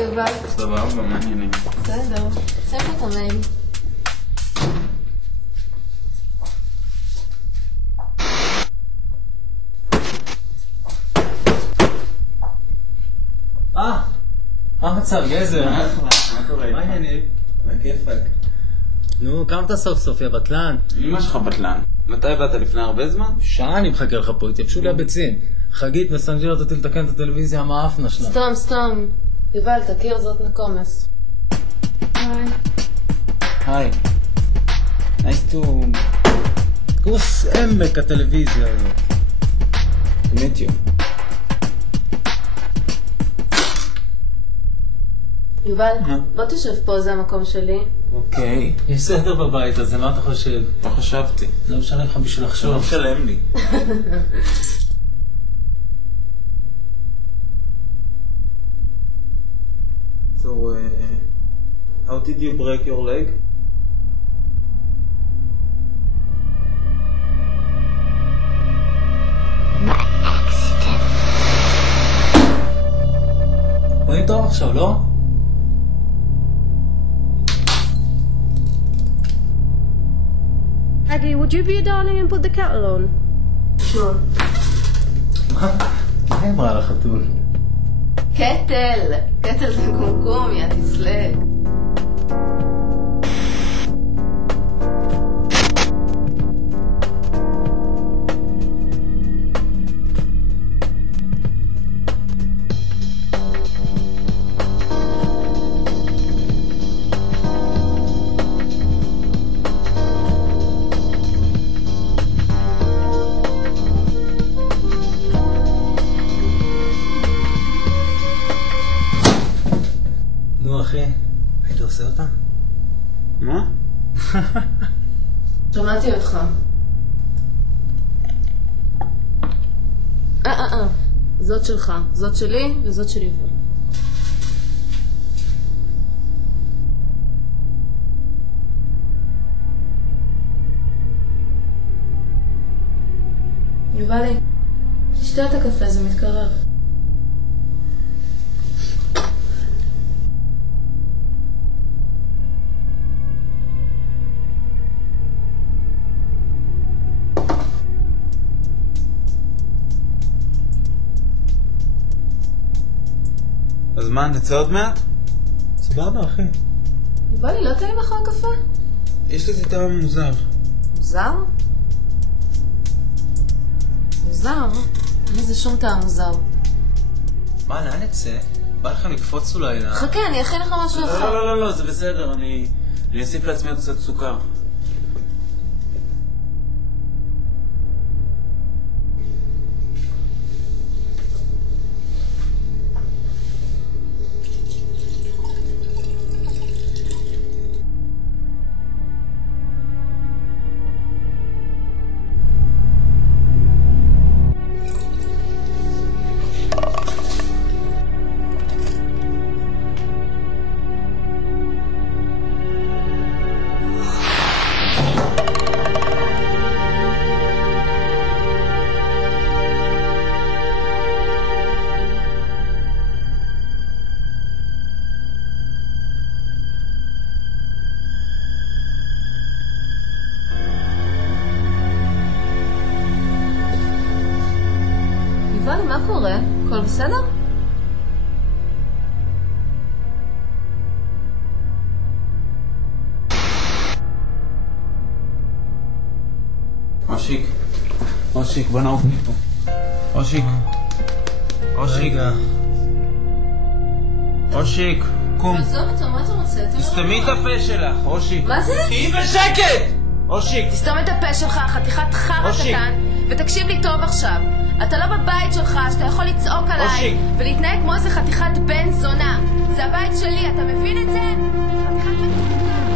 יובל. סבבה, מה העניינים? בסדר. סיימת את המייל. מה המצב, גזר? מה קורה? מה העניינים? מה כיפק? נו, קמת סוף סוף, יא בטלן. אמא שלך בטלן. מתי באת? לפני הרבה זמן? שעה אני מחכה לך פה, התייבשו לי הביצים. חגית מסנג'רת אותי לתקן את הטלוויזיה המאפנה שלה. סתום. יובל, תכיר, זאת נקומס. היי. Nice to... כוס עמק הטלוויזיה הזאת. meet you. יובל, בוא תשב פה, זה המקום שלי. אוקיי. יש סדר בבית הזה, מה אתה חושב? לא חשבתי. לא משנה לך בשביל לחשוב. לא משלם לי. So, how did you break your leg? רואים טוב עכשיו, לא? Aggie, would you be a darling and put the kettle on? Sure. מה היא אמרה לחתול? קטל! קטל זה קומקום, יא תסלק. אחי, היית עושה אותה? מה? שמעתי אותך. זאת שלך, זאת שלי וזאת שלי. יובלי, תשתה את הקפה, זה מתקרב. אז מה, נצא עוד מעט? סבבה, אחי. יובלי, לא טעים לך הקפה? יש לזה טעם מוזר. מוזר? מוזר? אין לזה שום טעם מוזר. מה, לאן נצא? בא לכם לקפוץ אולי לה... חכה, אני אכין לך משהו אחר. לא, זה בסדר, אני אוסיף לעצמי עוד קצת סוכר. יובלי, מה קורה? הכל בסדר? אושיק, בוא נעוף מפה. אושיק, קום. עזוב אותו, מה אתה רוצה? תסתמי את הפה שלך, אושיק. מה זה? תהיי בשקט! אושיק. תסתום את הפה שלך, חתיכת חרא קטן, ותקשיב לי טוב עכשיו. אתה לא בבית שלך, שאתה יכול לצעוק לצעוק עליי ולהתנהג כמו איזה חתיכת בן זונה. זה הבית שלי, אתה מבין את זה? חתיכת בן זונה.